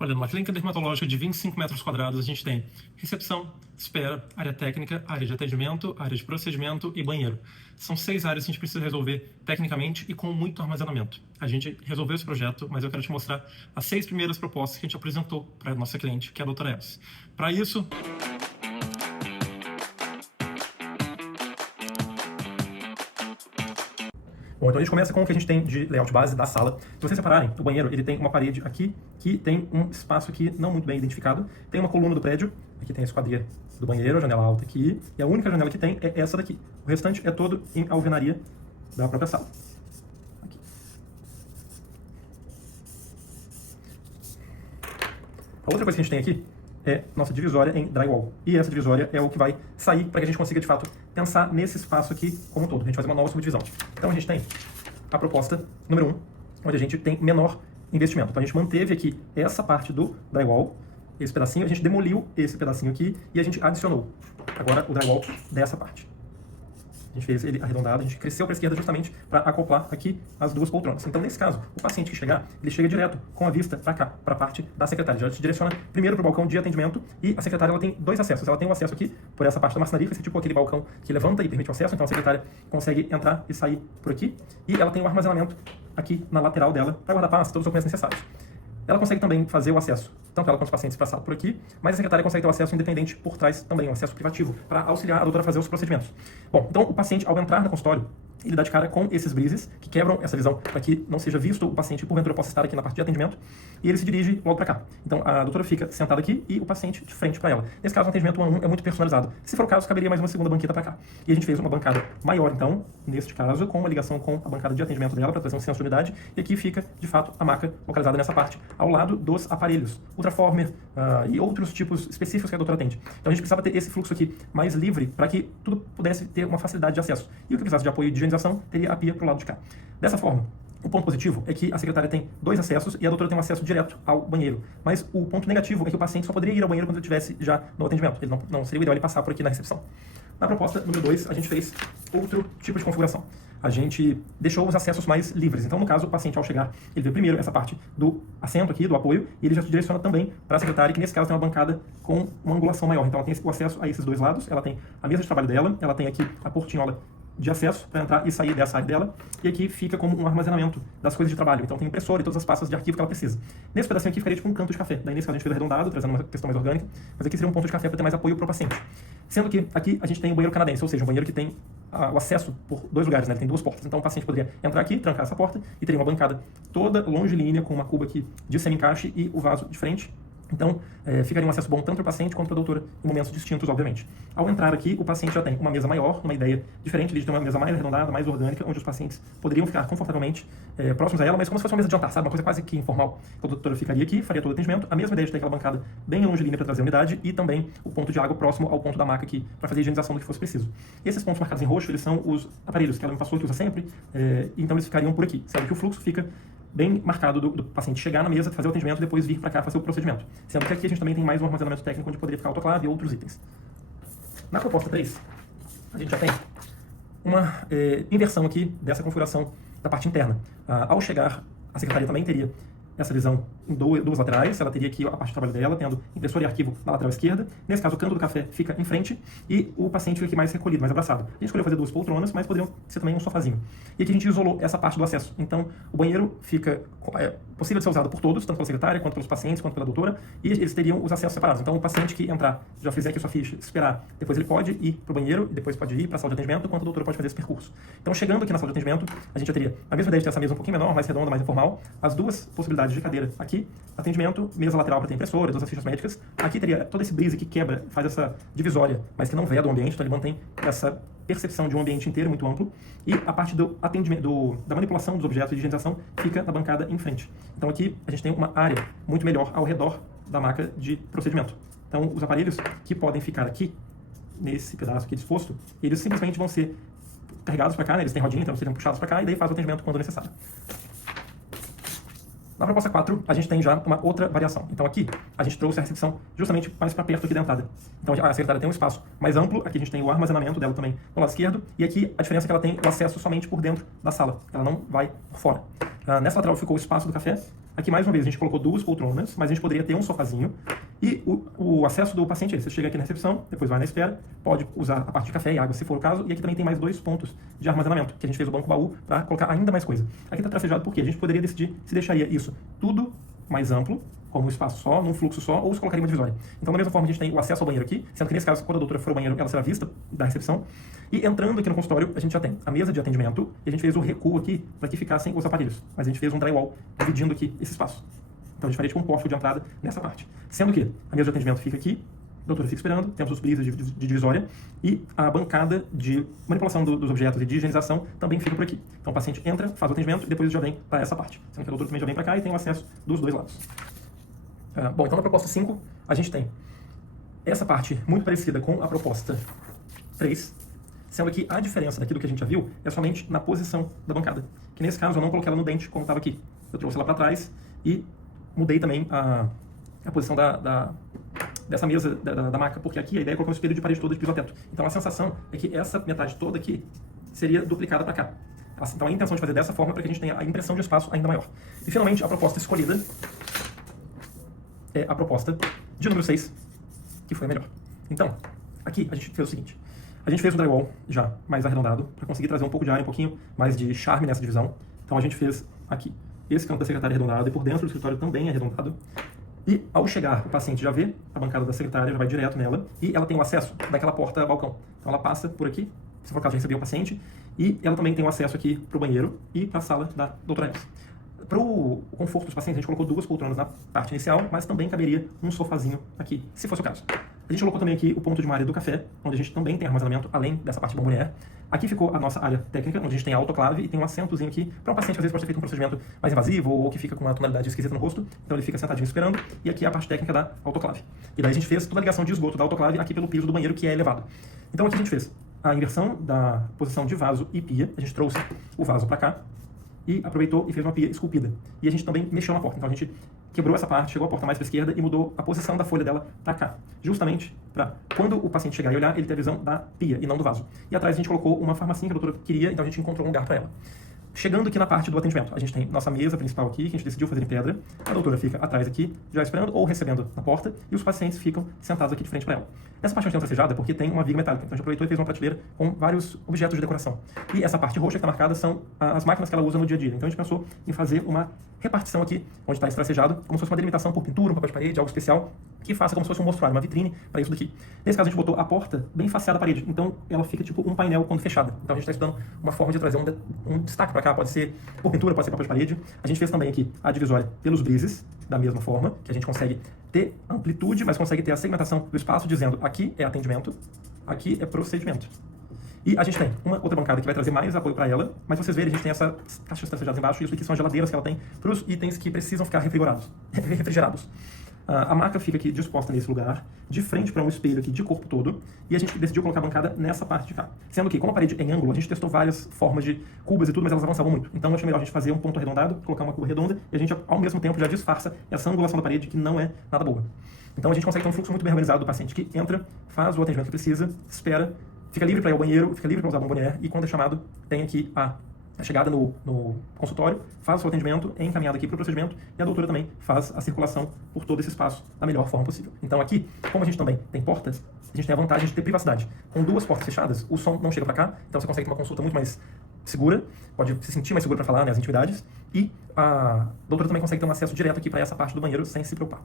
Olha, numa clínica dermatológica de 25 metros quadrados, a gente tem recepção, espera, área técnica, área de atendimento, área de procedimento e banheiro. São 6 áreas que a gente precisa resolver tecnicamente e com muito armazenamento. A gente resolveu esse projeto, mas eu quero te mostrar as 6 primeiras propostas que a gente apresentou para a nossa cliente, que é a doutora Elsa. Para isso, bom, então a gente começa com o que a gente tem de layout base da sala. Se vocês separarem, o banheiro ele tem uma parede aqui, que tem um espaço aqui não muito bem identificado. Tem uma coluna do prédio, aqui tem a esquadria do banheiro, a janela alta aqui, e a única janela que tem é essa daqui. O restante é todo em alvenaria da própria sala. Aqui. A outra coisa que a gente tem aqui é nossa divisória em drywall. E essa divisória é o que vai sair para que a gente consiga, de fato, pensar nesse espaço aqui como um todo. A gente fazer uma nova subdivisão. Então a gente tem a proposta número 1, onde a gente tem menor investimento. Então a gente manteve aqui essa parte do drywall, esse pedacinho, a gente demoliu esse pedacinho aqui e a gente adicionou agora o drywall dessa parte. A gente fez ele arredondado, a gente cresceu para a esquerda justamente para acoplar aqui as duas poltronas. Então, nesse caso, o paciente que chegar, ele chega direto com a vista para cá, para a parte da secretária. Já se direciona primeiro para o balcão de atendimento e a secretária ela tem 2 acessos. Ela tem o acesso aqui por essa parte da maçonaria, que é tipo aquele balcão que levanta e permite o acesso. Então, a secretária consegue entrar e sair por aqui. E ela tem o armazenamento aqui na lateral dela para guardar pasta, todos os documentos necessários. Ela consegue também fazer o acesso, tanto ela quanto os pacientes, para a sala por aqui, mas a secretária consegue ter o acesso independente por trás também, um acesso privativo, para auxiliar a doutora a fazer os procedimentos. Bom, então o paciente, ao entrar no consultório, ele dá de cara com esses brises que quebram essa visão para que não seja visto o paciente, porventura possa estar aqui na parte de atendimento, e ele se dirige logo para cá. Então a doutora fica sentada aqui e o paciente de frente para ela. Nesse caso, o atendimento 1 a 1 é muito personalizado. Se for o caso, caberia mais uma segunda banqueta para cá. E a gente fez uma bancada maior, então, neste caso, com uma ligação com a bancada de atendimento dela para trazer um senso de unidade, e aqui fica, de fato, a maca localizada nessa parte, ao lado dos aparelhos, Ultraformer e outros tipos específicos que a doutora atende. Então a gente precisava ter esse fluxo aqui mais livre para que tudo pudesse ter uma facilidade de acesso. E o que precisasse de apoio de higienização teria a pia para o lado de cá. Dessa forma, o ponto positivo é que a secretária tem 2 acessos e a doutora tem um acesso direto ao banheiro. Mas o ponto negativo é que o paciente só poderia ir ao banheiro quando ele estivesse já no atendimento. Ele não seria o ideal ele passar por aqui na recepção. Na proposta número 2, a gente fez outro tipo de configuração. A gente deixou os acessos mais livres. Então, no caso, o paciente, ao chegar, ele vê primeiro essa parte do assento aqui, do apoio, e ele já se direciona também para a secretária, que nesse caso tem uma bancada com uma angulação maior. Então, ela tem o acesso a esses 2 lados, ela tem a mesa de trabalho dela, ela tem aqui a portinhola de acesso para entrar e sair dessa área dela, e aqui fica como um armazenamento das coisas de trabalho. Então tem impressora e todas as pastas de arquivo que ela precisa. Nesse pedacinho aqui ficaria tipo um canto de café. Daí nesse caso a gente fez arredondado, trazendo uma questão mais orgânica, mas aqui seria um ponto de café para ter mais apoio para o paciente. Sendo que aqui a gente tem o banheiro canadense, ou seja, um banheiro que tem o acesso por 2 lugares, né? Ele tem 2 portas. Então o paciente poderia entrar aqui, trancar essa porta, e teria uma bancada toda longilínea com uma cuba aqui de semi-encaixe e o vaso de frente. Então, ficaria um acesso bom tanto para o paciente quanto para a doutora em momentos distintos, obviamente. Ao entrar aqui, o paciente já tem uma mesa maior, uma ideia diferente, ele tem uma mesa mais arredondada, mais orgânica, onde os pacientes poderiam ficar confortavelmente próximos a ela, mas como se fosse uma mesa de jantar, sabe? Uma coisa quase que informal. Então, a doutora ficaria aqui, faria todo o atendimento, a mesma ideia de ter aquela bancada bem longilínea para trazer umidade e também o ponto de água próximo ao ponto da maca aqui, para fazer a higienização do que fosse preciso. E esses pontos marcados em roxo, eles são os aparelhos que ela me passou, que usa sempre, então eles ficariam por aqui, sendo que o fluxo fica bem marcado do paciente chegar na mesa, fazer o atendimento e depois vir para cá fazer o procedimento. Sendo que aqui a gente também tem mais um armazenamento técnico onde poderia ficar autoclave e outros itens. Na proposta 3, a gente já tem uma inversão aqui dessa configuração da parte interna. Ao chegar, a secretaria também teria essa visão em 2 laterais, ela teria aqui a parte de trabalho dela, tendo impressora e arquivo na lateral esquerda. Nesse caso, o canto do café fica em frente e o paciente fica aqui mais recolhido, mais abraçado. A gente escolheu fazer 2 poltronas, mas poderiam ser também um sofazinho. E aqui a gente isolou essa parte do acesso. Então, o banheiro fica possível de ser usado por todos, tanto pela secretária, quanto pelos pacientes, quanto pela doutora, e eles teriam os acessos separados. Então, o paciente que entrar, já fizer aqui sua ficha, esperar, depois ele pode ir para o banheiro, e depois pode ir para a sala de atendimento, enquanto a doutora pode fazer esse percurso. Então, chegando aqui na sala de atendimento, a gente já teria a mesma ideia de ter essa mesa um pouquinho menor, mais redonda, mais informal, as 2 possibilidades de cadeira aqui, atendimento, mesa lateral para ter impressora, todas as fichas médicas. Aqui teria todo esse brise que quebra, faz essa divisória, mas que não veda o ambiente, então ele mantém essa percepção de um ambiente inteiro muito amplo. E a parte do atendimento, da manipulação dos objetos de higienização fica na bancada em frente. Então aqui a gente tem uma área muito melhor ao redor da maca de procedimento. Então os aparelhos que podem ficar aqui, nesse pedaço aqui disposto, eles simplesmente vão ser carregados para cá, né? Eles têm rodinha, então seriam puxados para cá e daí faz o atendimento quando necessário. Na proposta 4, a gente tem já uma outra variação. Então aqui, a gente trouxe a recepção justamente mais para perto aqui da entrada. Então a secretária tem um espaço mais amplo, aqui a gente tem o armazenamento dela também no lado esquerdo, e aqui a diferença é que ela tem o acesso somente por dentro da sala, ela não vai por fora. Nessa lateral ficou o espaço do café, Aqui, mais uma vez, a gente colocou 2 poltronas, mas a gente poderia ter um sofazinho. E o acesso do paciente é esse. Você chega aqui na recepção, depois vai na espera, pode usar a parte de café e água, se for o caso. E aqui também tem mais 2 pontos de armazenamento, que a gente fez o banco baú para colocar ainda mais coisa. Aqui está tracejado porque a gente poderia decidir se deixaria isso tudo mais amplo, como um espaço só, num fluxo só, ou se colocaria uma divisória. Então, da mesma forma, a gente tem o acesso ao banheiro aqui, sendo que nesse caso, quando a doutora for ao banheiro, ela será vista da recepção. E entrando aqui no consultório, a gente já tem a mesa de atendimento, e a gente fez o recuo aqui para que ficassem os aparelhos. Mas a gente fez um drywall dividindo aqui esse espaço. Então, a gente faria tipo um pórtico de entrada nessa parte. Sendo que a mesa de atendimento fica aqui, a doutora fica esperando, temos os brisas de divisória, e a bancada de manipulação dos objetos e de higienização também fica por aqui. Então, o paciente entra, faz o atendimento, e depois já vem para essa parte. Sendo que a doutora também já vem para cá e tem o acesso dos dois lados. Bom, então na proposta 5, a gente tem essa parte muito parecida com a proposta 3, sendo que a diferença daquilo que a gente já viu é somente na posição da bancada. Que nesse caso eu não coloquei ela no dente como estava aqui. Eu trouxe ela para trás e mudei também a posição dessa mesa, da maca, porque aqui a ideia é colocar um espelho de parede toda de piso a teto. Então a sensação é que essa metade toda aqui seria duplicada para cá. Então a intenção de fazer dessa forma é para que a gente tenha a impressão de espaço ainda maior. E finalmente a proposta escolhida é a proposta de número 6, que foi a melhor. Então, aqui a gente fez o seguinte. A gente fez o drywall já mais arredondado, para conseguir trazer um pouco de ar, um pouquinho mais de charme nessa divisão. Então a gente fez aqui esse canto da secretária arredondado, e por dentro do escritório também arredondado. E ao chegar, o paciente já vê a bancada da secretária, já vai direto nela, e ela tem o acesso daquela porta-balcão. Então ela passa por aqui, se for o caso de receber o paciente, e ela também tem o acesso aqui para o banheiro e para a sala da doutora Alice. Para o conforto dos pacientes, a gente colocou 2 poltronas na parte inicial, mas também caberia um sofazinho aqui, se fosse o caso. A gente colocou também aqui o ponto de uma área do café, onde a gente também tem armazenamento, além dessa parte bombonier. Aqui ficou a nossa área técnica, onde a gente tem a autoclave e tem um assentozinho aqui para um paciente que às vezes pode ter feito um procedimento mais invasivo ou que fica com uma tonalidade esquisita no rosto, então ele fica sentadinho esperando. E aqui é a parte técnica da autoclave. E daí a gente fez toda a ligação de esgoto da autoclave aqui pelo piso do banheiro, que é elevado. Então aqui a gente fez a inversão da posição de vaso e pia, a gente trouxe o vaso para cá, e aproveitou e fez uma pia esculpida. E a gente também mexeu na porta. Então a gente quebrou essa parte, chegou a porta mais para a esquerda e mudou a posição da folha dela para cá. Justamente para, quando o paciente chegar e olhar, ele ter a visão da pia e não do vaso. E atrás a gente colocou uma farmacinha que a doutora queria, então a gente encontrou um lugar para ela. Chegando aqui na parte do atendimento, a gente tem nossa mesa principal aqui, que a gente decidiu fazer em pedra. A doutora fica atrás aqui, já esperando ou recebendo na porta, e os pacientes ficam sentados aqui de frente para ela. Essa parte a gente tem tracejada porque tem uma viga metálica, então a gente aproveitou e fez uma prateleira com vários objetos de decoração. E essa parte roxa que está marcada são as máquinas que ela usa no dia a dia. Então a gente pensou em fazer uma repartição aqui, onde está esse tracejado, como se fosse uma delimitação por pintura, um papel de parede, algo especial, que faça como se fosse um mostruário, uma vitrine para isso daqui. Nesse caso a gente botou a porta bem faceada à parede, então ela fica tipo um painel quando fechada. Então a gente está estudando uma forma de trazer um destaque para cá, pode ser por pintura, pode ser papel de parede. A gente fez também aqui a divisória pelos brises, da mesma forma, que a gente consegue ter amplitude, mas consegue ter a segmentação do espaço, dizendo aqui é atendimento, aqui é procedimento. E a gente tem uma outra bancada que vai trazer mais apoio para ela, mas vocês verem, a gente tem essas caixas tracejadas embaixo, e isso aqui são as geladeiras que ela tem para os itens que precisam ficar refrigerados. A maca fica aqui disposta nesse lugar, de frente para um espelho aqui de corpo todo, e a gente decidiu colocar a bancada nessa parte de cá. Sendo que, como a parede é em ângulo, a gente testou várias formas de cubas e tudo, mas elas avançavam muito. Então, eu achei melhor a gente fazer um ponto arredondado, colocar uma cuba redonda, e a gente, ao mesmo tempo, já disfarça essa angulação da parede, que não é nada boa. Então, a gente consegue ter um fluxo muito bem organizado do paciente que entra, faz o atendimento que precisa, espera, fica livre para ir ao banheiro, fica livre para usar a bombonier, e quando é chamado, tem aqui a chegada no consultório, faz o seu atendimento, é encaminhado aqui para o procedimento, e a doutora também faz a circulação por todo esse espaço da melhor forma possível. Então aqui, como a gente também tem portas, a gente tem a vantagem de ter privacidade. Com 2 portas fechadas, o som não chega para cá, então você consegue ter uma consulta muito mais segura, pode se sentir mais segura para falar, né, as intimidades, e a doutora também consegue ter um acesso direto aqui para essa parte do banheiro sem se preocupar.